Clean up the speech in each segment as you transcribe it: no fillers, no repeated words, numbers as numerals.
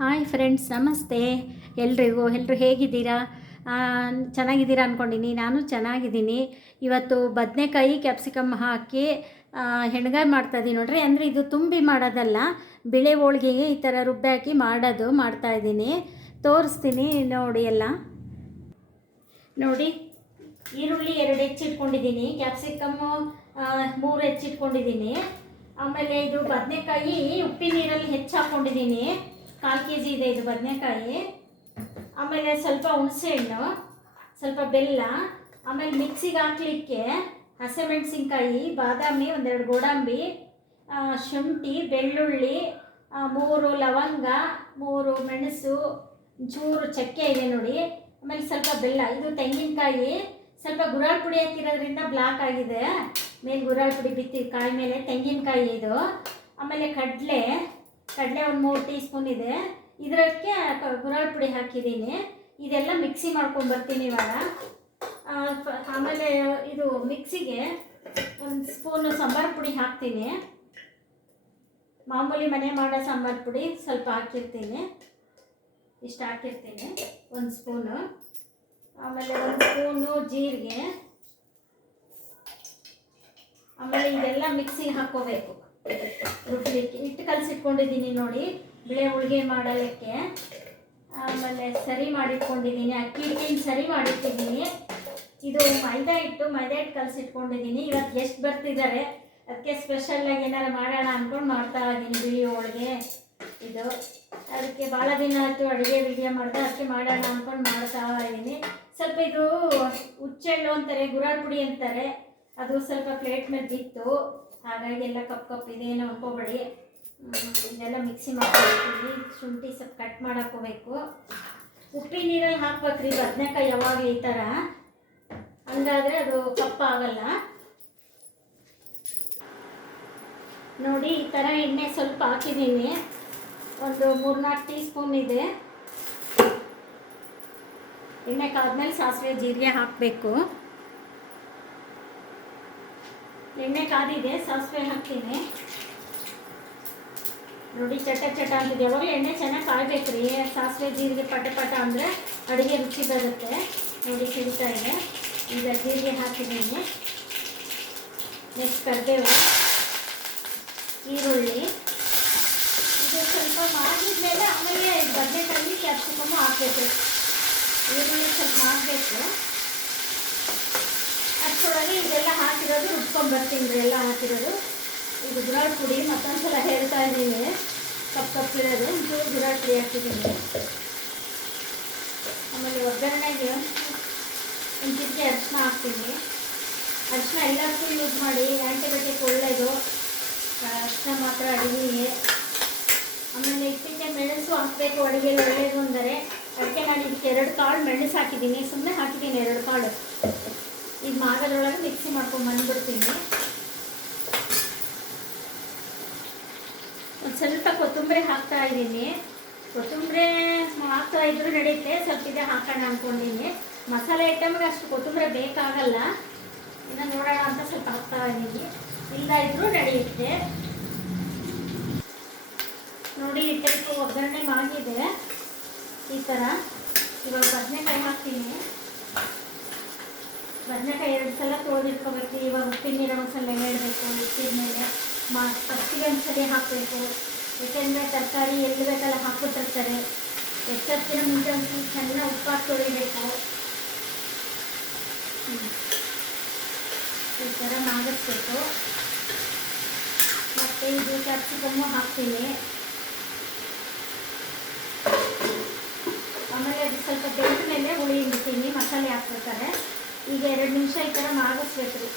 Hi friends, ನಮಸ್ತೆ ಎಲ್ಲರೂ ಹೇಗಿದ್ದೀರಾ? ಚೆನ್ನಾಗಿದ್ದೀರಾ ಅಂದ್ಕೊಂಡಿನಿ. ನಾನು ಚೆನ್ನಾಗಿದ್ದೀನಿ. ಇವತ್ತು ಬದನೆಕಾಯಿ ಕ್ಯಾಪ್ಸಿಕಮ್ ಹಾಕಿ ಹೆಣ್ಗಾಯಿ ಮಾಡ್ತಾಯಿದ್ದೀನಿ ನೋಡ್ರಿ. ಅಂದರೆ ಇದು ತುಂಬಿ ಮಾಡೋದಲ್ಲ, ಬಿಳೆ ಹೋಳಿಗೆಗೆ ಈ ಥರ ರುಬ್ಬಿ ಹಾಕಿ ಮಾಡ್ತಾಯಿದ್ದೀನಿ. ತೋರಿಸ್ತೀನಿ ನೋಡಿ. ನೋಡಿ, ಈರುಳ್ಳಿ 2 ಹೆಚ್ಚಿಟ್ಕೊಂಡಿದ್ದೀನಿ, ಕ್ಯಾಪ್ಸಿಕಮ್ಮು 3 ಹೆಚ್ಚಿಟ್ಕೊಂಡಿದ್ದೀನಿ. ಆಮೇಲೆ ಇದು ಬದನೆಕಾಯಿ ಉಪ್ಪಿನ ನೀರಲ್ಲಿ ಹಾಕ್ಕೊಂಡಿದ್ದೀನಿ. 1/4 kg ಇದೆ ಇದು ಬದನೆಕಾಯಿ. ಆಮೇಲೆ ಸ್ವಲ್ಪ ಹುಣಸೆಹಣ್ಣು, ಸ್ವಲ್ಪ ಬೆಲ್ಲ, ಆಮೇಲೆ ಮಿಕ್ಸಿಗೆ ಹಾಕ್ಲಿಕ್ಕೆ ಹಸಿಮೆಣಸಿನ್ಕಾಯಿ, ಬಾದಾಮಿ, 1-2 ಗೋಡಂಬಿ, ಶುಂಠಿ, ಬೆಳ್ಳುಳ್ಳಿ, 3 ಲವಂಗ, 3 ಮೆಣಸು, ಚೂರು ಚಕ್ಕೆ ಇದೆ ನೋಡಿ. ಆಮೇಲೆ ಸ್ವಲ್ಪ ಬೆಲ್ಲ. ಇದು ತೆಂಗಿನಕಾಯಿ, ಸ್ವಲ್ಪ ಗುರಾಳ್ ಪುಡಿ ಹಾಕಿರೋದ್ರಿಂದ ಬ್ಲಾಕ್ ಆಗಿದೆ. ಮೇಲೆ ಗುರಾಳ್ ಪುಡಿ ಬಿತ್ತಿ ಕಾಯಿ ಮೇಲೆ ತೆಂಗಿನಕಾಯಿ ಇದು. ಆಮೇಲೆ ಕಡಲೆ 1 3 ಟೀ ಸ್ಪೂನ್ ಇದೆ. ಇದಕ್ಕೆ ಗುರಾಳ್ ಪುಡಿ ಹಾಕಿದ್ದೀನಿ. ಇದೆಲ್ಲ ಮಿಕ್ಸಿ ಮಾಡ್ಕೊಂಡು ಬರ್ತೀನಿ ಇವಾಗ. ಆಮೇಲೆ ಇದು ಮಿಕ್ಸಿಗೆ 1 ಸ್ಪೂನು ಸಾಂಬಾರು ಪುಡಿ ಹಾಕ್ತೀನಿ. ಮಾಮೂಲಿ ಮನೆ ಮಾಡೋ ಸಾಂಬಾರು ಪುಡಿ ಸ್ವಲ್ಪ ಹಾಕಿರ್ತೀನಿ, ಇಷ್ಟು ಹಾಕಿರ್ತೀನಿ, 1 ಸ್ಪೂನು. ಆಮೇಲೆ 1 ಸ್ಪೂನು ಜೀರಿಗೆ. ಆಮೇಲೆ ಇದೆಲ್ಲ ಮಿಕ್ಸಿಗೆ ಹಾಕ್ಕೋಬೇಕು ರುಬ್ಲಿಕ್ಕೆ. ಹಿಟ್ಟು ಕಲಸಿಟ್ಕೊಂಡಿದ್ದೀನಿ ನೋಡಿ, ಬಿಳೆ ಹೋಳಿಗೆ ಮಾಡಲಿಕ್ಕೆ. ಆಮೇಲೆ ಸರಿ ಮಾಡಿಟ್ಕೊಂಡಿದ್ದೀನಿ, ಅಕ್ಕಿ ಹಿಟ್ಟಿನ ಸರಿ ಮಾಡಿಟ್ಟಿದ್ದೀನಿ. ಇದು ಮೈದಾ ಹಿಟ್ಟು ಕಲಸಿಟ್ಕೊಂಡಿದ್ದೀನಿ. ಇವತ್ತು ಗೆಸ್ಟ್ ಬರ್ತಿದ್ದಾರೆ, ಅದಕ್ಕೆ ಸ್ಪೆಷಲ್ಲಾಗಿ ಏನಾರು ಮಾಡೋಣ ಅಂದ್ಕೊಂಡು ಮಾಡ್ತಾ ಇದ್ದೀನಿ ಬಿಳಿ ಹೋಳಿಗೆ. ಇದು ಅದಕ್ಕೆ ಭಾಳ ದಿನ ಆಯಿತು ಅಡುಗೆ ವಿಡಿಯೋ ಮಾಡಿದೆ, ಅದಕ್ಕೆ ಮಾಡೋಣ ಅಂದ್ಕೊಂಡು ಮಾಡ್ತಾ ಇದ್ದೀನಿ. ಸ್ವಲ್ಪ ಇದು ಹುಚ್ಚೆಳ್ಳು ಅಂತಾರೆ, ಗುರಾಳ್ ಪುಡಿ ಅಂತಾರೆ, ಅದು ಸ್ವಲ್ಪ ಪ್ಲೇಟ್ ಮೇಲೆ ಬಿತ್ತು, ಹಾಗಾಗಿ ಎಲ್ಲ ಕಪ್ ಇದೆ ಏನೋ ಅನ್ಕೋಬೇಡಿ. ಇದೆಲ್ಲ ಮಿಕ್ಸಿ ಮಾಡ್ಕೊಳ್ತೀನಿ. ಶುಂಠಿ ಸ್ವಲ್ಪ ಕಟ್ ಮಾಡಾಕೋಬೇಕು. ಉಪ್ಪಿನ ನೀರಲ್ಲಿ ಹಾಕ್ಬೇಕ್ರಿ ಬದನೆಕಾಯಿ ಯಾವಾಗ ಈ ಥರ, ಹಂಗಾದರೆ ಅದು ಕಪ್ಪಾಗಲ್ಲ ನೋಡಿ. ಈ ಥರ ಎಣ್ಣೆ ಸ್ವಲ್ಪ ಹಾಕಿದ್ದೀನಿ, ಒಂದು 3-4 ಟೀ ಸ್ಪೂನ್ ಇದೆ. ಎಣ್ಣೆ ಕಾದ್ಮೇಲೆ ಸಾಸಿವೆ ಜೀರಿಗೆ ಹಾಕಬೇಕು. ಎಣ್ಣೆ ಕಾದಿದೆ, ಸಾಸಿವೆ ಹಾಕ್ತೀನಿ ನೋಡಿ. ಚಟ ಅಂತಿದೆ. ಯಾವಾಗಲೂ ಎಣ್ಣೆ ಚೆನ್ನಾಗಿ ಕಾಯ್ಬೇಕ್ರಿ. ಸಾಸಿವೆ ಜೀರಿಗೆ ಪಟ ಅಂದರೆ ಅಡುಗೆ ರುಚಿ ಬರುತ್ತೆ ನೋಡಿ. ಸಿಡಿತಾ ಇದೆ. ಈಗ ಜೀರಿಗೆ ಹಾಕಿದ್ದೀನಿ. ನೆಕ್ಸ್ಟ್ ಕರಿಬೇವು, ಈರುಳ್ಳಿ. ಇದು ಸ್ವಲ್ಪ ಮಾಡಿದ್ಮೇಲೆ ಆಮೇಲೆ ಬದನೆಕಾಯಿ ಕ್ಯಾಪ್ಸಿಕಮ್ಮು ಹಾಕಬೇಕು. ಈರುಳ್ಳಿ ಸ್ವಲ್ಪ ಹಾಕಬೇಕು. ಅಷ್ಟರೊಳಗೆ ಇದೆಲ್ಲ ಹಾಕಿರೋದು ರುಬ್ಕೊಂಡು ಬರ್ತೀನಿ ರೀ. ಎಲ್ಲ ಹಾಕಿರೋದು ಇದು ಗುರಾಳ್ ಪುಡಿ ಮತ್ತೊಂದು ಸಲ ಹೇಳ್ತಾ ಇದ್ದೀನಿ. ಕಪ್ಪಿರೋದು ಒಂಚೂರು ಗುರಾಳ್ ಪುಡಿ ಹಾಕಿದ್ದೀನಿ. ಆಮೇಲೆ ಒಗ್ಗರಣೆಗೆ 1 ಚಿಟಿಕೆ ಅರಿಶಿನ ಹಾಕ್ತೀನಿ. ಅರಿಶಿನ ಎಲ್ಲದಕ್ಕೂ ಯೂಸ್ ಮಾಡಿ, ಆ್ಯಂಟಿಬಯೋಟಿಕ್ ಒಳ್ಳೆಯದು, ಅರಿಶಿನ ಮಾತ್ರ ಅಡುಗೆಗೆ. ಆಮೇಲೆ ಇತ್ತೀಚೆಗೆ ಮೆಣಸು ಹಾಕಬೇಕು, ಅಡುಗೆಗೆ ಒಳ್ಳೆಯದು ಅಂದರೆ. ಅದಕ್ಕೆ ನಾನು ಇದಕ್ಕೆ 2 ಕಾಳು ಮೆಣಸು ಹಾಕಿದ್ದೀನಿ, ಸುಮ್ಮನೆ ಹಾಕಿದ್ದೀನಿ 2 ಕಾಳು. ಇದು ಮಾಡೋದ್ರೊಳಗೆ ಮಿಕ್ಸಿ ಮಾಡ್ಕೊಂಡು ಬಂದುಬಿಡ್ತೀನಿ. ಒಂದು ಸ್ವಲ್ಪ ಕೊತ್ತಂಬರಿ ಹಾಕ್ತಾ ಇದ್ದೀನಿ. ಕೊತ್ತಂಬರಿ ಹಾಕ್ತಾ ಇದ್ರೂ ನಡೆಯುತ್ತೆ, ಸ್ವಲ್ಪ ಇದೆ ಹಾಕೋಣ ಅಂದ್ಕೊಂಡಿದ್ದೀನಿ. ಮಸಾಲೆ ಐಟಮ್ಗೆ ಅಷ್ಟು ಕೊತ್ತಂಬರಿ ಬೇಕಾಗಲ್ಲ, ಇನ್ನು ನೋಡೋಣ ಅಂತ ಸ್ವಲ್ಪ ಹಾಕ್ತಾ ಇದ್ದೀನಿ. ಇಲ್ಲ ಇದ್ರೂ ನಡೆಯುತ್ತೆ ನೋಡಿ. ಈ ಟೈಪು ಒಗ್ಗರಣೆ ಆಗಿದೆ ಈ ಥರ. ಇವಾಗ ಬದನೆಕಾಯಿ ಹಾಕ್ತೀನಿ. ಬದನೆಕಾಯಿ 2 ಸಲ ತೊಳೆದಿಟ್ಕೋಬೇಕು. ಇವಾಗ ಉಪ್ಪಿನ ನೀರು ಒಂದ್ಸಲ ಹೇಳಬೇಕು. ಉಪ್ಪಿನ ಮೇಲೆ ಫಸ್ಟಿಗೆ 1 ಸಲ ಹಾಕಬೇಕು, ಏಕೆಂದರೆ ತರಕಾರಿ ಎಲ್ಲಿ ಬೇಕಲ್ಲ ಹಾಕ್ಬಿಟ್ಟಿರ್ತಾರೆ. ಎಷ್ಟೊತ್ತಿನ ಮುಂಚೆ ಒಂದು ಚೆನ್ನಾಗಿ ಉಪ್ಪಾಕಿ ತೊಳಿಬೇಕು. ಈ ಥರ ಮಾಡಿಸ್ಬೇಕು. ಮತ್ತು ಇದು ಕ್ಯಾಪ್ಸಿಕಮ್ಮು ಹಾಕ್ತೀನಿ. ಆಮೇಲೆ ಅದು ಸ್ವಲ್ಪ ಬೆಂದ ಮೇಲೆ ಹುಳಿ ಇಡ್ತೀನಿ, ಮಸಾಲೆ ಹಾಕ್ಬೇಕಾರೆ. ಈಗ 2 ನಿಮಿಷ ಈ ಥರ ಮಾಡಿಸ್ಬೇಕು ರೀ.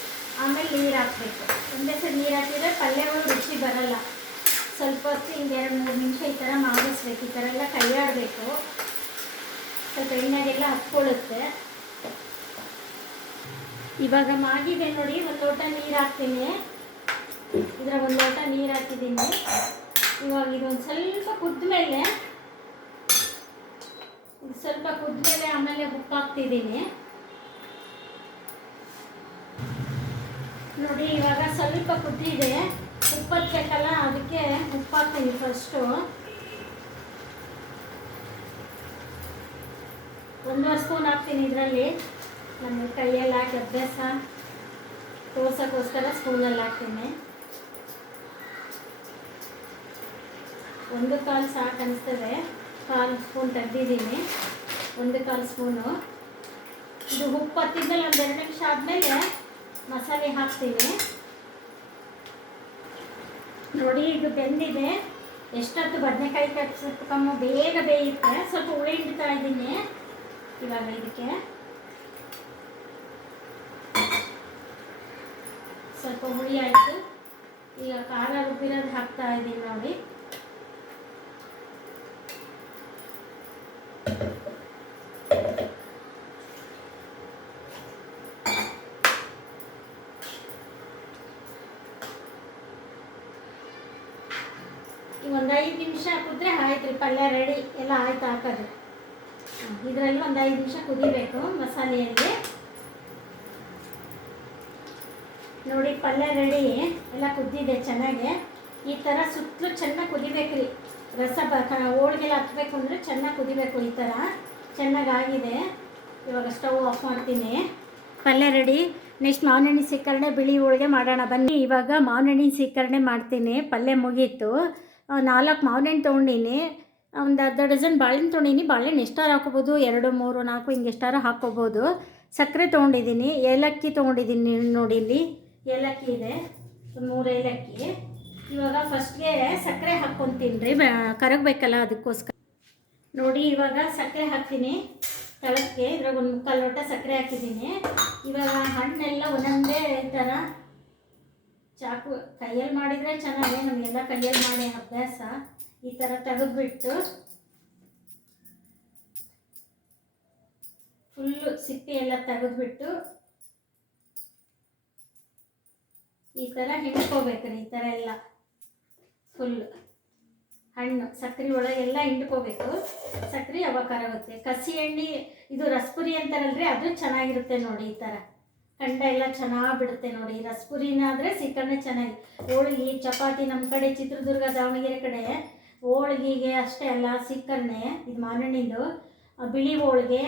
ಆಮೇಲೆ ನೀರು ಹಾಕಬೇಕು. ಒಂದೇ ಸರಿ ನೀರು ಹಾಕಿದರೆ ಪಲ್ಯಗಳು ರುಚಿ ಬರಲ್ಲ. ಸ್ವಲ್ಪ ಹೊತ್ತು ಹಿಂಗೆ 2-3 ನಿಮಿಷ ಈ ಥರ ಮಾಡಿಸ್ಬೇಕು. ಈ ಥರ ಎಲ್ಲ ಕೈಯಾಡಬೇಕು. ಸ್ವಲ್ಪ ಎಣ್ಣೆಗೆಲ್ಲ ಹತ್ಕೊಳ್ಳುತ್ತೆ. ಇವಾಗ ಮಾಗಿದೆ ನೋಡಿ. 1 ಲೋಟ ನೀರು ಹಾಕ್ತೀನಿ. ಇದರ 1 ಲೋಟ ನೀರು ಹಾಕಿದ್ದೀನಿ. ಇವಾಗ ಇದೊಂದು ಸ್ವಲ್ಪ ಕುದ್ಮೇಲೆ ಆಮೇಲೆ ಉಪ್ಪು ಹಾಕ್ತಿದ್ದೀನಿ ನೋಡಿ. ಇವಾಗ ಸ್ವಲ್ಪ ಕುದ್ದಿದೆ, ಉಪ್ಪು ಹಚ್ಚಬೇಕಲ್ಲ, ಅದಕ್ಕೆ ಉಪ್ಪು ಹಾಕ್ತೀನಿ ಫಸ್ಟು. 1 ಸ್ಪೂನ್ ಹಾಕ್ತೀನಿ ಇದರಲ್ಲಿ. ನನ್ನ ಕೈಯಲ್ಲಿ ಹಾಕಿ ಅಭ್ಯಾಸ ತೋರ್ಸೋಕ್ಕೋಸ್ಕರ ಸ್ಪೂನಲ್ಲಿ ಹಾಕ್ತೀನಿ. 1/4 ಸಾಕು ಅನಿಸ್ತದೆ. 1/4 ಸ್ಪೂನ್ ತೆಗ್ದಿದ್ದೀನಿ. 1/4 ಸ್ಪೂನು. ಇದು ಉಪ್ಪು ಹತ್ತಿದ್ಮೇಲೆ ಒಂದು 2 ನಿಮಿಷ ಆದಮೇಲೆ ಮಸಾಲೆ ಹಾಕ್ತೀನಿ. ನೋಡಿ ಇದು ಬೆಂದಿದೆ. ಎಷ್ಟೊತ್ತು ಬದನೆಕಾಯಿ ಕ್ಯಾಪ್ಸಿಕಮ್ ಬೇಗ ಬೇಯುತ್ತೆ. ಸ್ವಲ್ಪ ಹುಳಿ ಹಿಂಡ್ತಾ ಇದ್ದೀನಿ ಇವಾಗ. ಇದಕ್ಕೆ ಸ್ವಲ್ಪ ಹುಳಿ ಆಯಿತು. ಈಗ ಖಾರ ರುಬ್ಬಿರೋದು ಹಾಕ್ತಾ ಇದ್ದೀನಿ ನೋಡಿ. ಒಂದು 5 ನಿಮಿಷ ಕುದ್ರೆ ಆಯ್ತು ರೀ. ಪಲ್ಯ ರೆಡಿ ಎಲ್ಲ ಆಯ್ತು ಹಾಕೋದು. ಇದರಲ್ಲಿ ಒಂದು 5 ನಿಮಿಷ ಕುದಿಬೇಕು ಮಸಾಲೆಯಲ್ಲಿ. ನೋಡಿ ಪಲ್ಯ ರೆಡಿ ಎಲ್ಲ ಕುದ್ದಿದೆ ಚೆನ್ನಾಗಿ. ಈ ಥರ ಸುತ್ತಲೂ ಚೆನ್ನಾಗಿ ಕುದಿಬೇಕು ರೀ. ರಸ ಹೋಳಿಗೆಲ್ಲ ಹತ್ತಬೇಕು ಅಂದರೆ ಚೆನ್ನಾಗಿ ಕುದಿಬೇಕು. ಈ ಥರ ಚೆನ್ನಾಗಾಗಿದೆ. ಇವಾಗ ಸ್ಟವ್ ಆಫ್ ಮಾಡ್ತೀನಿ. ಪಲ್ಯ ರೆಡಿ. ನೆಕ್ಸ್ಟ್ ಮಾವಿನಹಣ್ಣು ಸೀಕರಣೆ ಬಿಳಿ ಹೋಳಿಗೆ ಮಾಡೋಣ ಬನ್ನಿ. ಇವಾಗ ಮಾವಿನಹಣ್ಣು ಸೀಕರಣೆ ಮಾಡ್ತೀನಿ. ಪಲ್ಯ ಮುಗೀತು. 4 ಮಾವಿನಹಣ್ಣು ತೊಗೊಂಡಿನಿ. ಒಂದು ಅರ್ಧ ಡಜನ್ ಬಾಳೆಹಣ್ಣು ತೊಗೊಂಡಿನಿ. ಬಾಳೆಹಣ್ಣು ಎಷ್ಟಾರು ಹಾಕೋಬೋದು, 2, 3, 4 ಹಿಂಗೆ ಎಷ್ಟಾರು ಹಾಕ್ಕೋಬೋದು. ಸಕ್ಕರೆ ತೊಗೊಂಡಿದ್ದೀನಿ. ಏಲಕ್ಕಿ ತೊಗೊಂಡಿದ್ದೀನಿ ನೋಡಿ. ಇಲ್ಲಿ ಏಲಕ್ಕಿ ಇದೆ, 3 ಏಲಕ್ಕಿ. ಇವಾಗ ಫಸ್ಟ್ಗೆ ಸಕ್ಕರೆ ಹಾಕ್ಕೊತೀನಿ ರೀ, ಕರಗಬೇಕಲ್ಲ ಅದಕ್ಕೋಸ್ಕರ. ನೋಡಿ ಇವಾಗ ಸಕ್ಕರೆ ಹಾಕ್ತೀನಿ ತಳಕ್ಕೆ. ಇದ್ರಾಗ 1/4 ಲೋಟ ಸಕ್ಕರೆ ಹಾಕಿದ್ದೀನಿ. ಇವಾಗ ಹಣ್ಣೆಲ್ಲ ಒಂದೊಂದೇ ಥರ ಚಾಕು ಕೈಯಲ್ಲಿ ಮಾಡಿದರೆ ಚೆನ್ನಾಗಿ. ನಮಗೆಲ್ಲ ಕೈಯಲ್ಲಿ ಮಾಡಿ ಅಭ್ಯಾಸ. ಈ ಥರ ತೆಗೆದುಬಿಟ್ಟು ಫುಲ್ಲು ಸಿಪ್ಪೆ ಎಲ್ಲ ತೆಗೆದುಬಿಟ್ಟು ಈ ಥರ ಹಿಂಡ್ಕೋಬೇಕ್ರಿ. ಈ ಥರ ಎಲ್ಲ ಫುಲ್ ಹಣ್ಣು ಸಕ್ಕರೆ ಒಳಗೆಲ್ಲ ಹಿಂಡ್ಕೋಬೇಕು. ಸಕ್ಕರೆ ಯಾವಾಗ ಕರಗುತ್ತೆ. ಕಸಿ ಎಣ್ಣೆ ಇದು ರಸಪುರಿ ಅಂತಾರಲ್ರಿ, ಅದು ಚೆನ್ನಾಗಿರುತ್ತೆ ನೋಡಿ. ಈ ಥರ ಕಂಡ ಎಲ್ಲ ಚೆನ್ನಾಗಿ ಬಿಡುತ್ತೆ ನೋಡಿ. ರಸಪುರಿನಾದರೆ ಸೀಕರಣೆ ಚೆನ್ನಾಗಿ. ಹೋಳಿಗೆ ಚಪಾತಿ ನಮ್ಮ ಕಡೆ ಚಿತ್ರದುರ್ಗ ದಾವಣಗೆರೆ ಕಡೆ ಹೋಳಿಗೆಗೆ ಅಷ್ಟೇ ಅಲ್ಲ ಸೀಕರಣೆ. ಇದು ಮಾವಿನಹಣ್ಣಿಂದು ಬಿಳಿ ಹೋಳಿಗೆ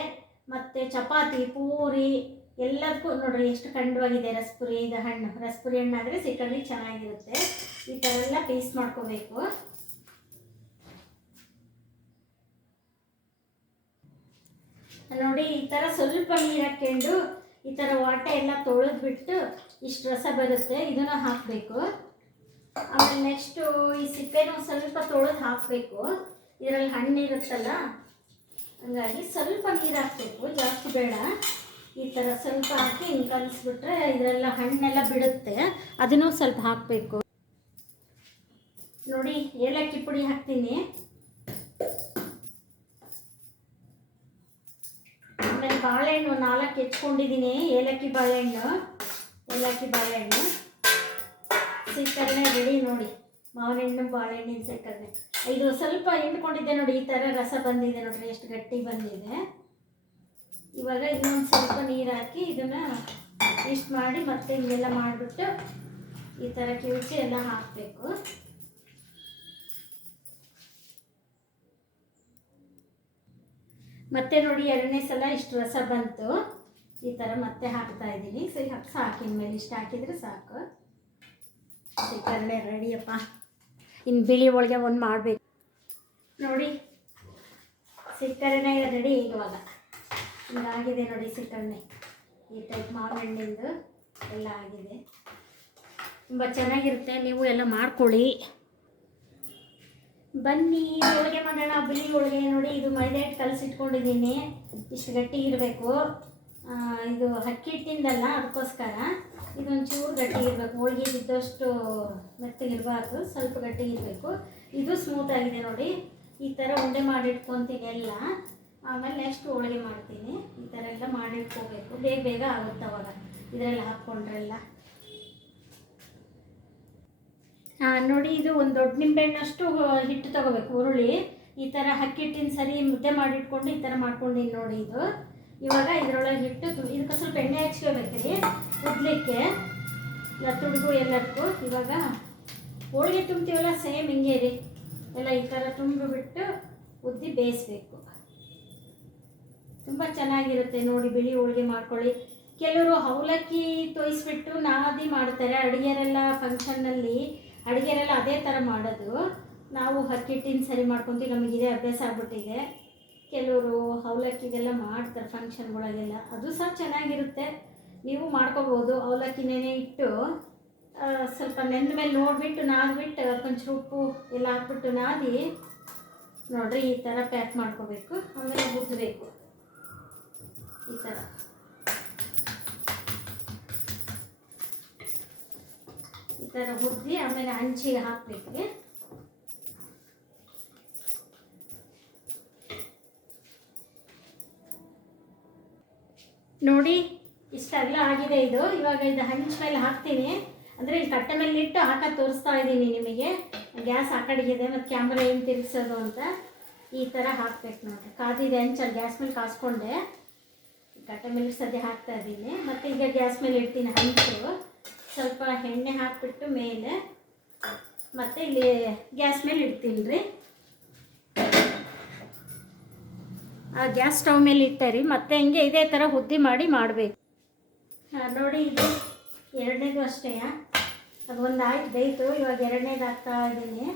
ಮತ್ತು ಚಪಾತಿ ಪೂರಿ ಎಲ್ಲದಕ್ಕೂ ನೋಡ್ರಿ ಎಷ್ಟು ಖಂಡವಾಗಿದೆ ರಸಪುರಿ. ಇದು ಹಣ್ಣು ರಸಪುರಿ ಹಣ್ಣಾದರೆ ಸೀಕರಣೆ ಚೆನ್ನಾಗಿರುತ್ತೆ. ಈ ಥರ ಎಲ್ಲ ಪೀಸ್ ಮಾಡ್ಕೋಬೇಕು. ನೋಡಿ ಈ ಥರ ಸ್ವಲ್ಪ ನೀರು ಹಾಕ್ಕೊಂಡು ಈ ಥರ ವಾಟೆ ಎಲ್ಲ ತೊಳೆದ್ಬಿಟ್ಟು ಇಷ್ಟು ರಸ ಬರುತ್ತೆ. ಇದನ್ನು ಹಾಕಬೇಕು. ಆಮೇಲೆ ನೆಕ್ಸ್ಟು ಈ ಸಿಪ್ಪೆನೂ ಸ್ವಲ್ಪ ತೊಳೆದು ಹಾಕಬೇಕು. ಇದರಲ್ಲಿ ಹಣ್ಣು ಇರುತ್ತಲ್ಲ, ಹಂಗಾಗಿ ಸ್ವಲ್ಪ ನೀರು ಹಾಕಬೇಕು, ಜಾಸ್ತಿ ಬೇಡ. ಈ ಥರ ಸ್ವಲ್ಪ ಹಾಕಿ ಹಿಂಗೆ ಕಲಿಸ್ಬಿಟ್ರೆ ಇದರೆಲ್ಲ ಹಣ್ಣೆಲ್ಲ ಬಿಡುತ್ತೆ. ಅದನ್ನು ಸ್ವಲ್ಪ ಹಾಕಬೇಕು. ನೋಡಿ ಏಲಕ್ಕಿ ಪುಡಿ ಹಾಕ್ತೀನಿ. ಆಮೇಲೆ ಬಾಳೆಹಣ್ಣು 4 ಹೆಚ್ಕೊಂಡಿದ್ದೀನಿ. ಏಲಕ್ಕಿ ಬಾಳೆಹಣ್ಣು ಸೀಕರಣೆ ರೆಡಿ ನೋಡಿ. ಮಾವಿನಹಣ್ಣು ಬಾಳೆಹಣ್ಣಿನ ಸೀಕರಣೆ. ಇದು ಸ್ವಲ್ಪ ಹಿಂಡ್ಕೊಂಡಿದ್ದೆ ನೋಡಿ. ಈ ಥರ ರಸ ಬಂದಿದೆ ನೋಡ್ರಿ, ಎಷ್ಟು ಗಟ್ಟಿ ಬಂದಿದೆ. ಇವಾಗ ಇನ್ನೊಂದು ಸ್ವಲ್ಪ ನೀರು ಹಾಕಿ ಇದನ್ನು ಇಷ್ಟು ಮಾಡಿ ಮತ್ತೆ ಹಿಂಗೆಲ್ಲ ಮಾಡಿಬಿಟ್ಟು ಈ ಥರ ಕಿವುಚಿ ಎಲ್ಲ ಹಾಕಬೇಕು. ಮತ್ತೆ ನೋಡಿ 2ನೇ ಸಲ ಇಷ್ಟು ರಸ ಬಂತು. ಈ ಥರ ಮತ್ತೆ ಹಾಕ್ತಾ ಇದ್ದೀನಿ. ಸರಿ ಸಾಕು. ಇನ್ಮೇಲೆ ಇಷ್ಟು ಹಾಕಿದರೆ ಸಾಕು. ಸೀಕರಣೆ ರೆಡಿಯಪ್ಪ. ಇನ್ನು ಬಿಳಿ ಹೋಳಿಗೆ ಒಂದು ಮಾಡಬೇಕು ನೋಡಿ. ಸೀಕರಣೆ ರೆಡಿ. ಇವಾಗ ಹಿಂಗಾಗಿದೆ ನೋಡಿ ಸೀಕರಣೆ. ಈ ಟೈಪ್ ಮಾವಿನಹಣ್ಣಿಂದು ಎಲ್ಲ ಆಗಿದೆ. ತುಂಬ ಚೆನ್ನಾಗಿರುತ್ತೆ. ನೀವು ಎಲ್ಲ ಮಾಡ್ಕೊಳ್ಳಿ ಬನ್ನಿ. ಹೋಳಿಗೆ ಮಾಡೋಣ. ಬಿಳಿ ಹೋಳಿಗೆ ನೋಡಿ. ಇದು ಮೈದಾ ಹಿಟ್ಟು ಕಲಸಿಟ್ಕೊಂಡಿದ್ದೀನಿ. ಇಷ್ಟು ಗಟ್ಟಿ ಇರಬೇಕು. ಇದು ಅಕ್ಕಿ ಹಿಟ್ಟಿಂದಲ್ಲ, ಅದಕ್ಕೋಸ್ಕರ ಇದೊಂಚೂರು ಗಟ್ಟಿ ಇರಬೇಕು. ಹೋಳಿಗೆ ಇದ್ದಷ್ಟು ಮೆತ್ತಗಿರಬಾರ್ದು, ಸ್ವಲ್ಪ ಗಟ್ಟಿ ಇರಬೇಕು. ಇದು ಸ್ಮೂತಾಗಿದೆ ನೋಡಿ. ಈ ಥರ ಉಂಡೆ ಮಾಡಿಟ್ಕೊತೀನಿ ಎಲ್ಲ. ಆಮೇಲೆ ನೆಕ್ಸ್ಟ್ ಹೋಳಿಗೆ ಮಾಡ್ತೀನಿ. ಈ ಥರ ಎಲ್ಲ ಮಾಡಿಟ್ಕೋಬೇಕು. ಬೇಗ ಬೇಗ ಆಗುತ್ತೆ ಅವಾಗ ಇದರೆಲ್ಲ ಹಾಕ್ಕೊಂಡ್ರೆಲ್ಲ. ನೋಡಿ ಇದು ಒಂದು ದೊಡ್ಡ ನಿಂಬೆಹಣ್ಣಷ್ಟು ಹಿಟ್ಟು ತೊಗೋಬೇಕು. ಹುರುಳಿ ಈ ಥರ ಅಕ್ಕಿ ಹಿಟ್ಟಿನ ಸರಿ ಮುದ್ದೆ ಮಾಡಿಟ್ಕೊಂಡು ಈ ಥರ ಮಾಡ್ಕೊಂಡಿನಿ ನೋಡಿ. ಇದು ಇವಾಗ ಇದರೊಳಗೆ ಹಿಟ್ಟು ಇದಕ್ಕೆ ಸ್ವಲ್ಪ ಎಣ್ಣೆ ಹಚ್ಕೋಬೇಕ್ರಿ ಉದ್ಲಿಕ್ಕೆ ತುಡುಗು ಎಲ್ಲದಕ್ಕೂ. ಇವಾಗ ಹೋಳಿಗೆ ತುಂಬ್ತೀವಲ್ಲ ಸೇಮ್ ಹಿಂಗೆ ರೀ. ಎಲ್ಲ ಈ ಥರ ತುಂಬಿಬಿಟ್ಟು ಉದ್ದಿ ಬೇಯಿಸ್ಬೇಕು. ತುಂಬ ಚೆನ್ನಾಗಿರುತ್ತೆ ನೋಡಿ. ಬಿಳಿ ಹೋಳಿಗೆ ಮಾಡ್ಕೊಳ್ಳಿ. ಕೆಲವರು ಅವಲಕ್ಕಿ ತೋಯಿಸ್ಬಿಟ್ಟು ನಾದಿ ಮಾಡ್ತಾರೆ ಅಡುಗೆರೆಲ್ಲ. ಫಂಕ್ಷನ್ನಲ್ಲಿ ಅಡುಗೆರೆಲ್ಲ ಅದೇ ಥರ ಮಾಡೋದು. ನಾವು ಅಕ್ಕಿ ಹಿಟ್ಟಿನ ಸರಿ ಮಾಡ್ಕೊತೀವಿ, ನಮಗಿದೆ ಅಭ್ಯಾಸ ಆಗ್ಬಿಟ್ಟಿದೆ. ಕೆಲವರು ಅವಲಕ್ಕಿಗೆಲ್ಲ ಮಾಡ್ತಾರೆ ಫಂಕ್ಷನ್ಗಳಿಗೆಲ್ಲ, ಅದು ಸಹ ಚೆನ್ನಾಗಿರುತ್ತೆ. ನೀವು ಮಾಡ್ಕೋಬೋದು. ಅವಲಕ್ಕಿ ನೆನೆ ಇಟ್ಟು ಸ್ವಲ್ಪ ನೆಂದ ಮೇಲೆ ನೋಡಿಬಿಟ್ಟು ನಾದ್ಬಿಟ್ಟು ಕೊಂಚ ಉಪ್ಪು ಎಲ್ಲ ಹಾಕ್ಬಿಟ್ಟು ನಾದಿ ನೋಡಿರಿ ಈ ಥರ ಪ್ಯಾಕ್ ಮಾಡ್ಕೋಬೇಕು. ಆಮೇಲೆ ಹುದ್ದಬೇಕು ಈ ಥರ. ಈ ಥರ ಹುದ್ದಿ ಆಮೇಲೆ ಹಂಚಿಗೆ ಹಾಕಬೇಕು. ನೋಡಿ ಇಷ್ಟೆಲ್ಲ ಆಗಿದೆ ಇದು. ಇವಾಗ ಇದು ಹಂಚ್ ಮೇಲೆ ಹಾಕ್ತೀನಿ, ಅಂದರೆ ಇಲ್ಲಿ ಕಟ್ಟೆ ಮೇಲೆ ಇಟ್ಟು ಹಾಕೋದು ತೋರಿಸ್ತಾ ಇದ್ದೀನಿ ನಿಮಗೆ. ಗ್ಯಾಸ್ ಆ ಕಡೆಗಿದೆ ಮತ್ತು ಕ್ಯಾಮ್ರಾ ಏನು ತಿರುಗಿಸೋದು ಅಂತ. ಈ ಥರ ಹಾಕ್ಬೇಕು ನೋಡಿ. ಕಾದಿದೆ ಹಂಚಲ್ಲಿ ಗ್ಯಾಸ್ ಮೇಲೆ ಕಾಸ್ಕೊಂಡೆ ಕಟ್ಟೆ ಮೇಲೆ ಸದ್ಯ ಹಾಕ್ತಾ ಇದ್ದೀನಿ. ಮತ್ತು ಈಗ ಗ್ಯಾಸ್ ಮೇಲೆ ಇಡ್ತೀನಿ ಹಂಚು. ಸ್ವಲ್ಪ ಎಣ್ಣೆ ಹಾಕಿಬಿಟ್ಟು ಮೇಲೆ ಮತ್ತು ಇಲ್ಲಿ ಗ್ಯಾಸ್ ಮೇಲೆ ಇಡ್ತೀನಿ ರೀ. ಆ ಗ್ಯಾಸ್ ಸ್ಟವ್ ಮೇಲೆ ಇಟ್ಟರಿ ಮತ್ತೆ ಹಿಂಗೆ ಇದೇ ಥರ ಹುದ್ದಿ ಮಾಡಿ ಮಾಡಬೇಕು. ನೋಡಿ ಇದು ಎರಡನೇದು ಅಷ್ಟೇ. ಅದು ಒಂದು ಆಯ್ತು. ಇವಾಗ ಎರಡನೇದು ಹಾಕ್ತಾ ಇದ್ದೀನಿ.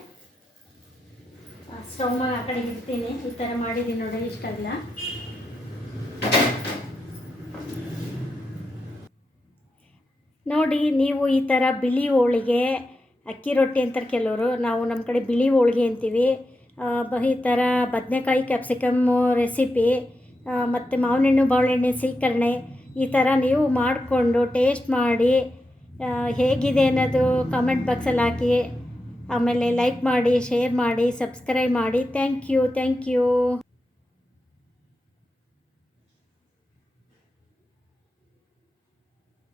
ಸ್ಟವ್ ಮೇಲೆ ಆ ಕಡೆ ಇಡ್ತೀನಿ. ಈ ಥರ ಮಾಡಿದ್ದೀನಿ ನೋಡಿ ಇಷ್ಟೆಲ್ಲ. ನೋಡಿ ನೀವು ಈ ಥರ ಬಿಳಿ ಹೋಳಿಗೆ, ಅಕ್ಕಿ ರೊಟ್ಟಿ ಅಂತಾರೆ ಕೆಲವರು, ನಾವು ನಮ್ಮ ಕಡೆ ಬಿಳಿ ಹೋಳಿಗೆ ಅಂತೀವಿ. ಈ ಥರ ಬದನೆಕಾಯಿ ಕ್ಯಾಪ್ಸಿಕಮ್ಮು ರೆಸಿಪಿ ಮತ್ತು ಮಾವಿನಹಣ್ಣು ಬಾಳೆಹಣ್ಣು ಸೀಕರಣೆ ಈ ಥರ ನೀವು ಮಾಡಿಕೊಂಡು ಟೇಸ್ಟ್ ಮಾಡಿ ಹೇಗಿದೆ ಅನ್ನೋದು ಕಾಮೆಂಟ್ ಬಾಕ್ಸಲ್ಲಿ ಹಾಕಿ. ಆಮೇಲೆ ಲೈಕ್ ಮಾಡಿ, ಶೇರ್ ಮಾಡಿ, ಸಬ್ಸ್ಕ್ರೈಬ್ ಮಾಡಿ. Thank you.